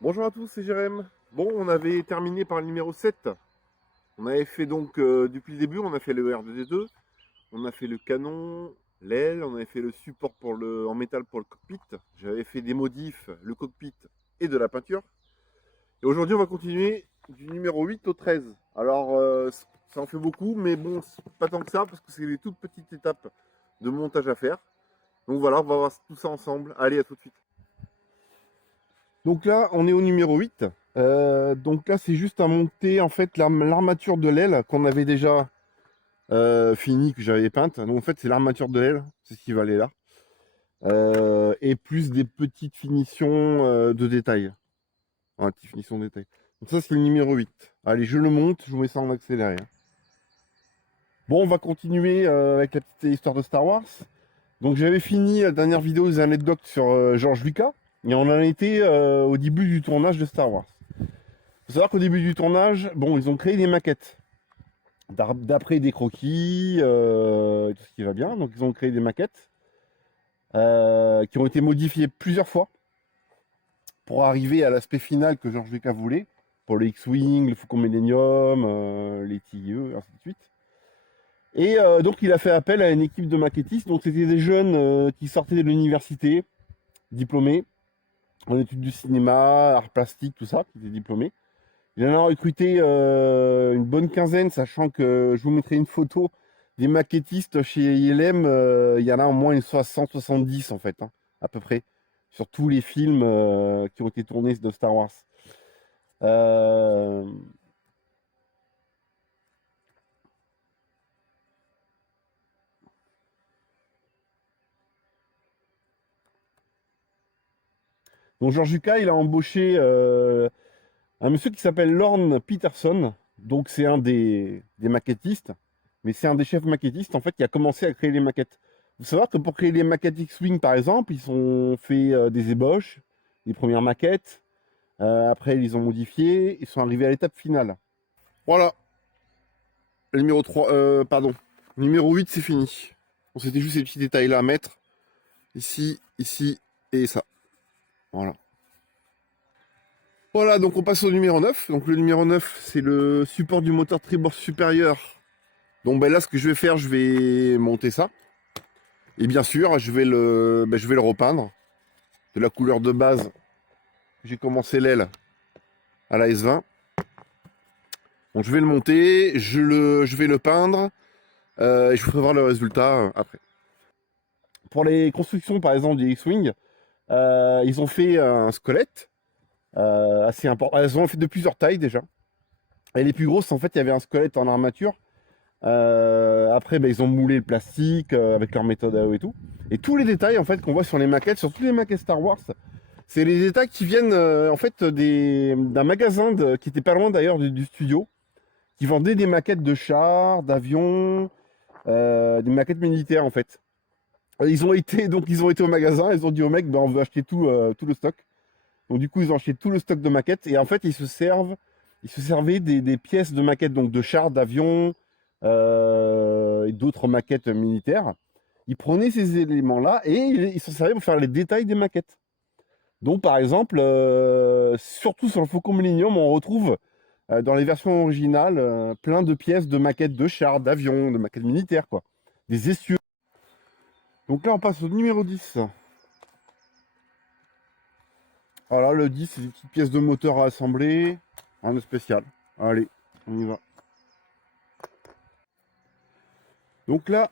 Bonjour à tous, c'est Jérém. Bon, on avait terminé par le numéro 7. On avait fait donc, depuis le début, on a fait le R2D2, on a fait le canon, l'aile, on avait fait le support en métal pour le cockpit. J'avais fait des modifs, le cockpit et de la peinture. Et aujourd'hui, on va continuer du numéro 8 au 13. Alors, ça en fait beaucoup, mais bon, pas tant que ça, parce que c'est des toutes petites étapes de montage à faire. Donc voilà, on va voir tout ça ensemble. Allez, à tout de suite. Donc là, on est au numéro 8. Donc là, c'est juste à monter en fait l'armature de l'aile qu'on avait déjà finie, que j'avais peinte. Donc en fait, c'est l'armature de l'aile, c'est ce qui va aller là. Et plus des petites finitions de détails. Voilà, petites finitions de détails. Donc ça, c'est le numéro 8. Allez, je le monte, je vous mets ça en accéléré. Bon, on va continuer avec la petite histoire de Star Wars. Donc j'avais fini la dernière vidéo des anecdotes sur George Lucas. Et on en était au début du tournage de Star Wars. Il faut savoir qu'au début du tournage, bon, ils ont créé des maquettes. D'après des croquis, tout ce qui va bien. Donc ils ont créé des maquettes qui ont été modifiées plusieurs fois pour arriver à l'aspect final que George Lucas voulait, pour le X-Wing, le Faucon Millennium, les TIE, ainsi de suite. Et donc il a fait appel à une équipe de maquettistes. Donc c'était des jeunes qui sortaient de l'université, diplômés, en études du cinéma, arts plastiques, tout ça, qui étaient diplômés. Il en a recruté une bonne quinzaine, sachant que je vous mettrai une photo des maquettistes chez ILM. Il y en a au moins une 60-70 en fait, hein, à peu près, sur tous les films qui ont été tournés de Star Wars. Donc George Lucas, il a embauché un monsieur qui s'appelle Lorne Peterson. Donc c'est un des maquettistes, mais c'est un des chefs maquettistes en fait qui a commencé à créer les maquettes. Il faut savoir que pour créer les maquettes X-Wing par exemple, ils ont fait des ébauches, les premières maquettes. Après ils ont modifié, ils sont arrivés à l'étape finale. Voilà, le numéro 3, pardon, numéro 8 c'est fini. Bon, c'était juste ces petits détails là à mettre. Ici, ici et ça. Voilà. Voilà, donc on passe au numéro 9. Donc le numéro 9, c'est le support du moteur tribord supérieur. Donc ben là, ce que je vais faire, je vais monter ça. Et bien sûr, je vais le repeindre de la couleur de base. J'ai commencé l'aile à la S20. Donc je vais le monter, je vais le peindre. Et je vous ferai voir le résultat après. Pour les constructions, par exemple, des X-Wing, ils ont fait un squelette assez important. Elles ont fait de plusieurs tailles déjà. Et les plus grosses, en fait, il y avait un squelette en armature. Après, ben, ils ont moulé le plastique avec leur méthode à eux et tout. Et tous les détails en fait qu'on voit sur les maquettes, sur toutes les maquettes Star Wars, c'est les détails qui viennent en fait d'un magasin qui était pas loin d'ailleurs du studio, qui vendait des maquettes de chars, d'avions, des maquettes militaires en fait. Ils ont été au magasin, ils ont dit au mec, ben, on veut acheter tout le stock. Donc du coup, ils ont acheté tout le stock de maquettes et en fait, ils se servaient des pièces de maquettes, donc de chars, d'avions et d'autres maquettes militaires. Ils prenaient ces éléments-là et ils s'en servaient pour faire les détails des maquettes. Donc par exemple, surtout sur le Faucon Millennium, on retrouve dans les versions originales plein de pièces de maquettes de chars, d'avions, de maquettes militaires, quoi. Des essieux. Donc là, on passe au numéro 10. Voilà, le 10, c'est des petites pièces de moteur à assembler. Un spécial. Allez, on y va. Donc là,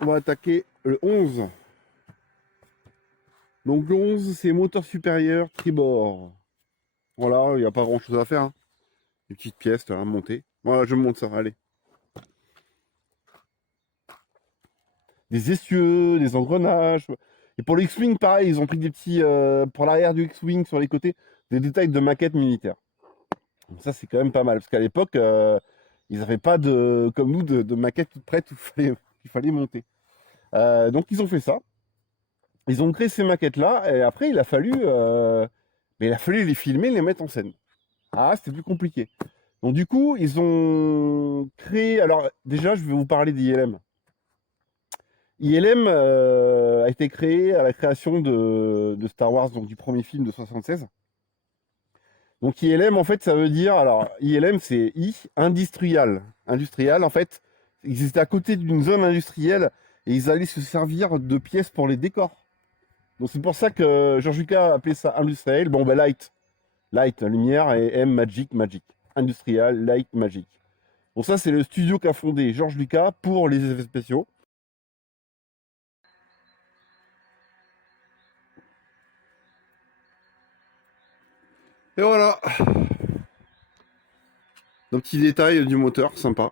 on va attaquer le 11. Donc le 11, c'est moteur supérieur tribord. Voilà, il n'y a pas grand chose à faire, hein. Des petites pièces à monter. Voilà, je monte ça, allez. Des essieux, des engrenages. Et pour le X-Wing, pareil, ils ont pris des petits, pour l'arrière du X-Wing sur les côtés, des détails de maquettes militaires. Donc ça, c'est quand même pas mal, parce qu'à l'époque, ils n'avaient pas comme nous, de maquettes toutes prêtes qu'il fallait monter. Donc ils ont fait ça. Ils ont créé ces maquettes-là, et après, il a fallu les filmer, les mettre en scène. Ah, c'était plus compliqué. Donc du coup, ils ont créé... Alors déjà, je vais vous parler d'ILM. ILM a été créé à la création de Star Wars, donc du premier film de 76. Donc ILM, en fait, ça veut dire... Alors, ILM, c'est I, industrial. Industrial, en fait, ils étaient à côté d'une zone industrielle et ils allaient se servir de pièces pour les décors. Donc c'est pour ça que George Lucas a appelé ça industriel. Bon, ben light. Light, lumière, et M, magic, magic. Industrial, light, magic. Donc ça, c'est le studio qu'a fondé George Lucas pour les effets spéciaux. Et voilà, un petit détail du moteur, sympa.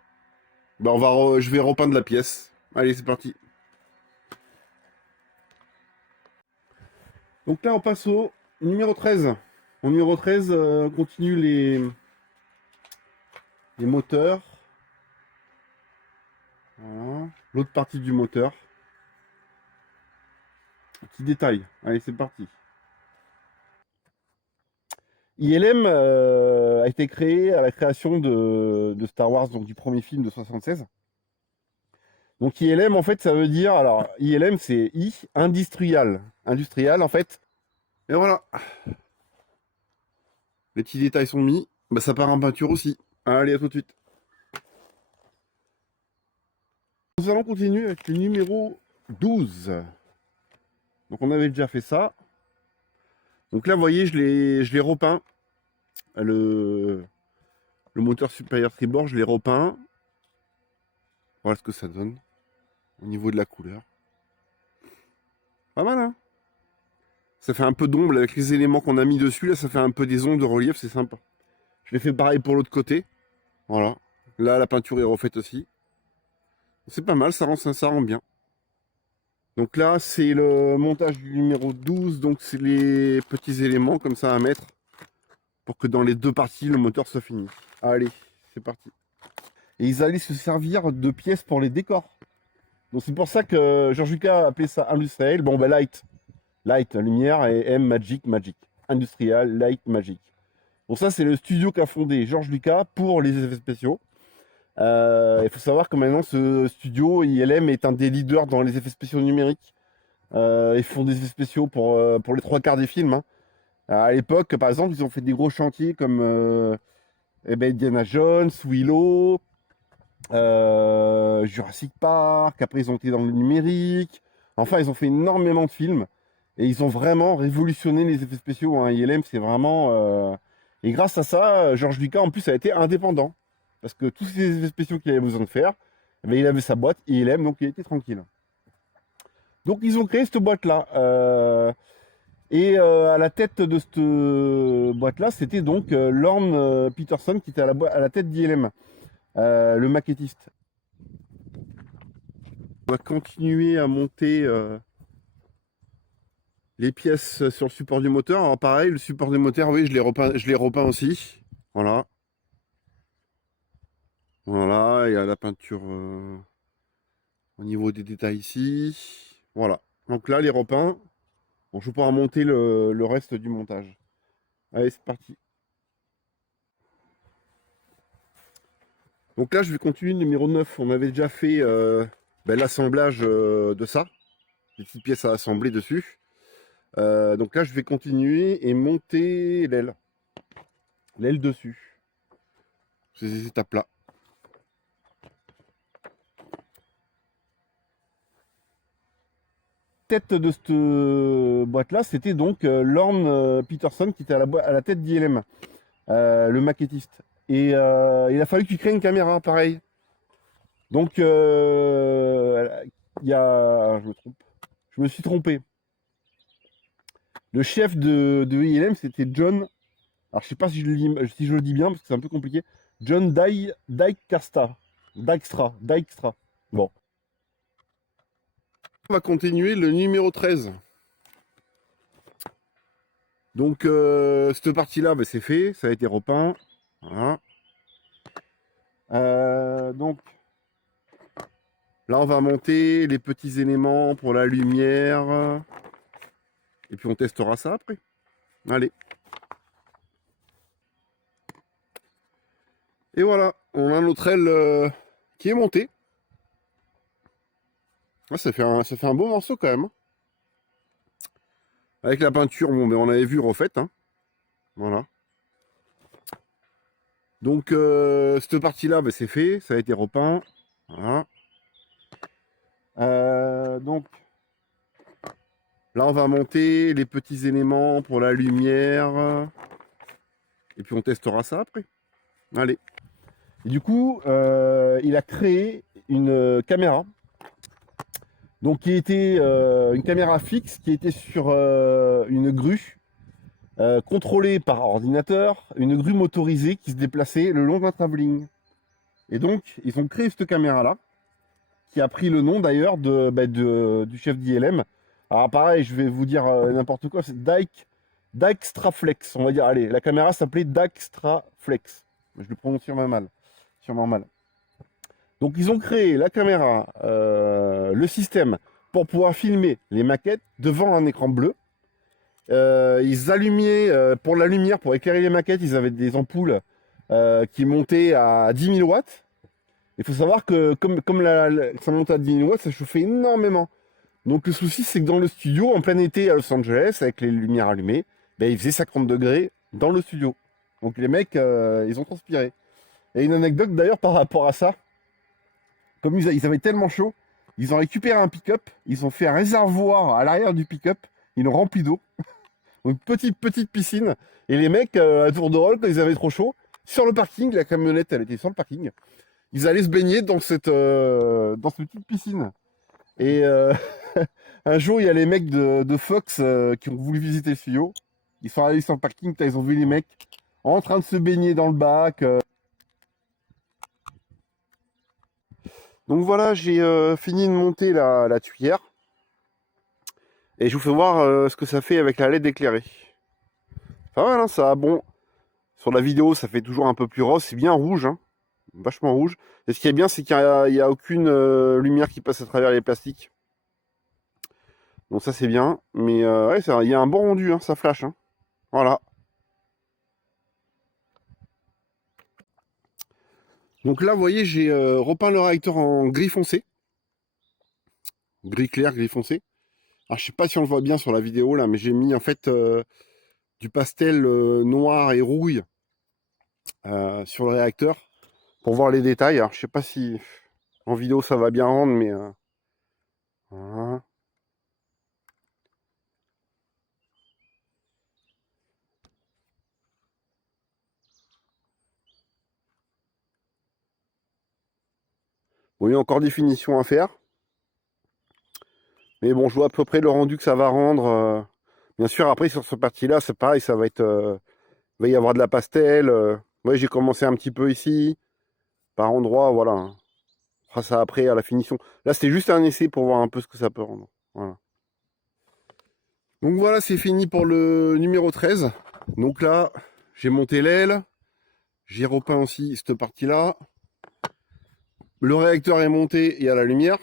Bah je vais repeindre la pièce. Allez, c'est parti. Donc là, on passe au numéro 13. Au numéro 13, on continue les moteurs. Voilà. L'autre partie du moteur. Petit détail. Allez, c'est parti. ILM a été créé à la création de Star Wars, donc du premier film de 76. Donc ILM, en fait, ça veut dire... Alors, ILM, c'est I, industrial. Industrial, en fait. Et voilà. Les petits détails sont mis. Bah, ça part en peinture aussi. Allez, à tout de suite. Nous allons continuer avec le numéro 12. Donc on avait déjà fait ça. Donc là, vous voyez, je l'ai repeint. Le moteur supérieur tribord, je l'ai repeint. Voilà ce que ça donne au niveau de la couleur. Pas mal, hein? Ça fait un peu d'ombre avec les éléments qu'on a mis dessus. Là, ça fait un peu des ondes de relief, c'est sympa. Je l'ai fait pareil pour l'autre côté. Voilà. Là, la peinture est refaite aussi. C'est pas mal, ça rend bien. Donc là, c'est le montage du numéro 12. Donc c'est les petits éléments comme ça à mettre pour que dans les deux parties, le moteur soit fini. Allez, c'est parti. Et ils allaient se servir de pièces pour les décors. Donc c'est pour ça que George Lucas a appelé ça industriel. Bon, ben light. Light, lumière, et M, magic, magic. Industrial, light, magic. Donc ça, c'est le studio qu'a fondé George Lucas pour les effets spéciaux. Il faut savoir que maintenant, ce studio, ILM, est un des leaders dans les effets spéciaux numériques. Ils font des effets spéciaux pour les trois quarts des films, hein. À l'époque, par exemple, ils ont fait des gros chantiers comme Indiana Jones, Willow, Jurassic Park. Après, ils ont été dans le numérique. Enfin, ils ont fait énormément de films. Et ils ont vraiment révolutionné les effets spéciaux, hein. ILM, c'est vraiment... Et grâce à ça, George Lucas, en plus, a été indépendant. Parce que tous ces effets spéciaux qu'il avait besoin de faire, eh ben, il avait sa boîte, ILM, donc il était tranquille. Donc, ils ont créé cette boîte-là. À la tête de cette boîte-là, c'était donc Lorne Peterson qui était à la tête d'ILM, le maquettiste. On va continuer à monter les pièces sur le support du moteur. Alors pareil, le support du moteur, oui, je l'ai repeint aussi. Voilà. Voilà, il y a la peinture au niveau des détails ici. Voilà. Donc là, les repeints. Bon, je vais pouvoir monter le reste du montage. Allez, c'est parti. Donc là, je vais continuer le numéro 9. On avait déjà fait l'assemblage de ça. Des petites pièces à assembler dessus. Donc là, je vais continuer et monter l'aile. L'aile dessus. Ces étapes-là. Tête de cette boîte-là, c'était donc Lorne Peterson qui était à la tête d'ILM, le maquettiste. Il a fallu qu'il crée une caméra, pareil. Donc, il y a... Je me trompe. Je me suis trompé. Le chef de ILM, c'était John... Alors, je sais pas si je le dis bien, parce que c'est un peu compliqué. John Dykstra. Dykstra. Bon. On va continuer le numéro 13. Donc, cette partie-là, c'est fait. Ça a été repeint. Voilà. Donc, là, on va monter les petits éléments pour la lumière. Et puis, on testera ça après. Allez. Et voilà, on a notre aile qui est montée. Ah, ça fait un beau morceau quand même, hein. Avec la peinture, bon, mais on avait vu refaite, hein. Voilà. Donc, cette partie-là, bah, c'est fait, ça a été repeint. Voilà. Donc, là, on va monter les petits éléments pour la lumière. Et puis, on testera ça après. Allez. Et du coup, il a créé une caméra. Donc, qui était une caméra fixe qui était sur une grue. Contrôlée par ordinateur, une grue motorisée qui se déplaçait le long d'un travelling. Et donc, ils ont créé cette caméra-là, qui a pris le nom d'ailleurs du chef d'ILM. Alors pareil, je vais vous dire n'importe quoi, c'est Dijkstraflex, on va dire. Allez, la caméra s'appelait Dijkstraflex. Je le prononce sûrement mal. Donc ils ont créé la caméra, le système, pour pouvoir filmer les maquettes devant un écran bleu. Ils allumaient, pour la lumière, pour éclairer les maquettes, ils avaient des ampoules qui montaient à 10 000 watts. Il faut savoir que comme ça monte à 10 000 watts, ça chauffait énormément. Donc le souci, c'est que dans le studio, en plein été à Los Angeles, avec les lumières allumées, ben, il faisait 50 degrés dans le studio. Donc les mecs, ils ont transpiré. Et une anecdote d'ailleurs par rapport à ça, comme ils avaient tellement chaud, ils ont récupéré un pick-up, ils ont fait un réservoir à l'arrière du pick-up, ils l'ont rempli d'eau. Une petite piscine. Et les mecs, à tour de rôle, quand ils avaient trop chaud, sur le parking, la camionnette, elle était sur le parking, ils allaient se baigner dans cette petite piscine. Et un jour, il y a les mecs de Fox qui ont voulu visiter le studio. Ils sont allés sur le parking, ils ont vu les mecs en train de se baigner dans le bac. Donc voilà, j'ai fini de monter la tuyère. Et je vous fais voir ce que ça fait avec la LED éclairée. Enfin voilà, ça, bon, sur la vidéo, ça fait toujours un peu plus rose. C'est bien rouge, hein, vachement rouge. Et ce qui est bien, c'est qu'il n'y a aucune lumière qui passe à travers les plastiques. Donc ça, c'est bien. Mais ouais, il y a un bon rendu, hein, ça flash, hein. Voilà. Donc là, vous voyez, j'ai repeint le réacteur en gris foncé. Gris clair, gris foncé. Alors, je sais pas si on le voit bien sur la vidéo, là, mais j'ai mis en fait du pastel noir et rouille sur le réacteur pour voir les détails. Alors, je sais pas si en vidéo ça va bien rendre, mais voilà. Bon, il y a encore des finitions à faire. Mais bon, je vois à peu près le rendu que ça va rendre. Bien sûr, après, sur ce parti-là, c'est pareil, ça va être. Il va y avoir de la pastel. Ouais, j'ai commencé un petit peu ici, par endroit, voilà. On fera ça après à la finition. Là, c'était juste un essai pour voir un peu ce que ça peut rendre. Voilà. Donc voilà, c'est fini pour le numéro 13. Donc là, j'ai monté l'aile. J'ai repeint aussi cette partie-là. Le réacteur est monté, il y a la lumière.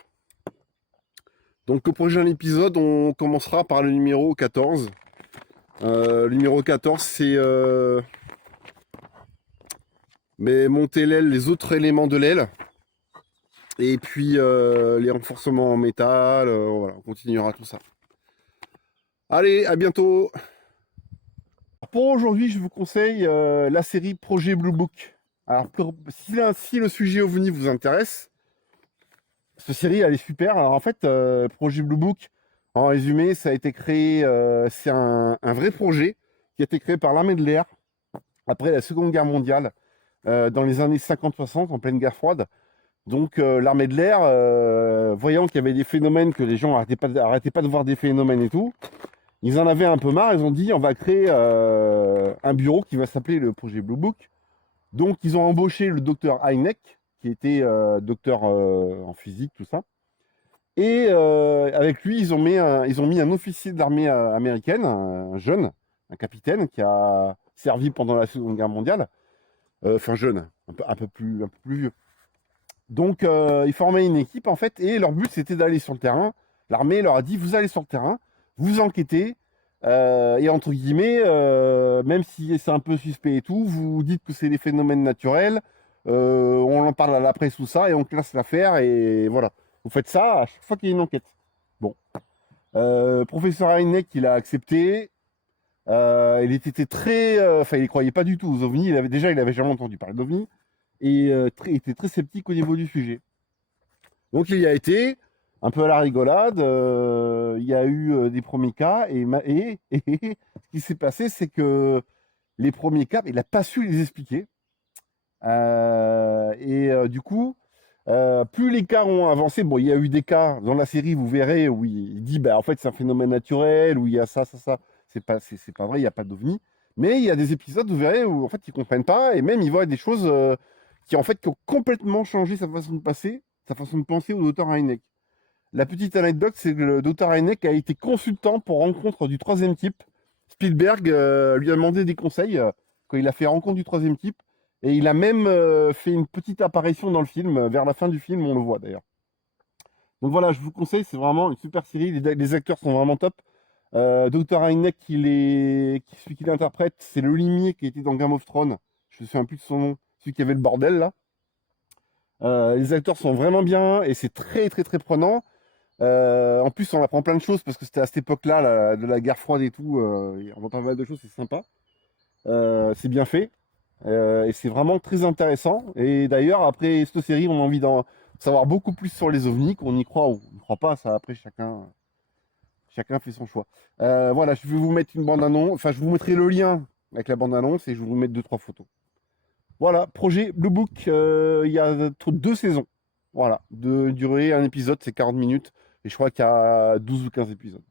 Donc au prochain épisode, on commencera par le numéro 14. Le numéro 14, c'est monter l'aile, les autres éléments de l'aile. Et puis les renforcements en métal. Voilà, on continuera tout ça. Allez, à bientôt. Pour aujourd'hui, je vous conseille la série Projet Blue Book. Alors, si le sujet OVNI vous intéresse, cette série, elle est super. Alors, en fait, Projet Blue Book, en résumé, ça a été créé, c'est un vrai projet qui a été créé par l'armée de l'air après la Seconde Guerre mondiale, dans les années 50-60, en pleine guerre froide. Donc, l'armée de l'air, voyant qu'il y avait des phénomènes, que les gens arrêtaient pas de voir des phénomènes et tout, ils en avaient un peu marre, ils ont dit on va créer un bureau qui va s'appeler le projet Blue Book. Donc ils ont embauché le docteur Heineck, qui était docteur en physique, tout ça. Et avec lui, ils ont mis un officier de l'armée américaine, un jeune, un capitaine, qui a servi pendant la Seconde Guerre mondiale. Enfin jeune, un peu plus vieux. Donc ils formaient une équipe en fait, et leur but c'était d'aller sur le terrain. L'armée leur a dit vous allez sur le terrain, vous enquêtez, et entre guillemets, même si c'est un peu suspect et tout, vous dites que c'est des phénomènes naturels, On en parle à la presse, tout ça, et on classe l'affaire, et voilà. Vous faites ça à chaque fois qu'il y a une enquête. Bon. Professeur Heineck, il a accepté. Il était très... Enfin, il ne croyait pas du tout aux ovnis. Il avait jamais entendu parler d'ovnis. Et il était très sceptique au niveau du sujet. Donc, il y a été, un peu à la rigolade. Il y a eu des premiers cas. Et ce qui s'est passé, c'est que les premiers cas, il n'a pas su les expliquer. Du coup, plus les cas ont avancé, bon, il y a eu des cas dans la série, vous verrez, où il dit, bah, en fait, c'est un phénomène naturel, où il y a ça, ça, ça. C'est pas vrai, il n'y a pas d'ovni. Mais il y a des épisodes, vous verrez, où en fait, ils comprennent pas, et même ils voient des choses qui, en fait, qui ont complètement changé sa façon de passer, sa façon de penser au docteur Heineck. La petite anecdote, c'est que le docteur Heineck a été consultant pour rencontre du troisième type. Spielberg lui a demandé des conseils quand il a fait rencontre du troisième type. Et il a même fait une petite apparition dans le film. Vers la fin du film, on le voit d'ailleurs. Donc voilà, je vous conseille, c'est vraiment une super série. Les acteurs sont vraiment top. Dr. Heineck, celui qui l'interprète, c'est le limier qui était dans Game of Thrones. Je ne me souviens plus de son nom. Celui qui avait le bordel là. Les acteurs sont vraiment bien et c'est très très très prenant. En plus, on apprend plein de choses parce que c'était à cette époque-là, de la guerre froide et tout. On voit pas mal de choses, c'est sympa. C'est bien fait. Et c'est vraiment très intéressant. Et d'ailleurs, après cette série, on a envie d'en savoir beaucoup plus sur les ovnis, qu'on y croit ou on n'y croit pas. Ça, après, chacun fait son choix. Voilà, je vais vous mettre une bande-annonce. Enfin, je vous mettrai le lien avec la bande-annonce et je vais vous mettre 2-3 photos. Voilà, projet Blue Book, il y a 2 saisons. Voilà, de durer un épisode, c'est 40 minutes. Et je crois qu'il y a 12 ou 15 épisodes.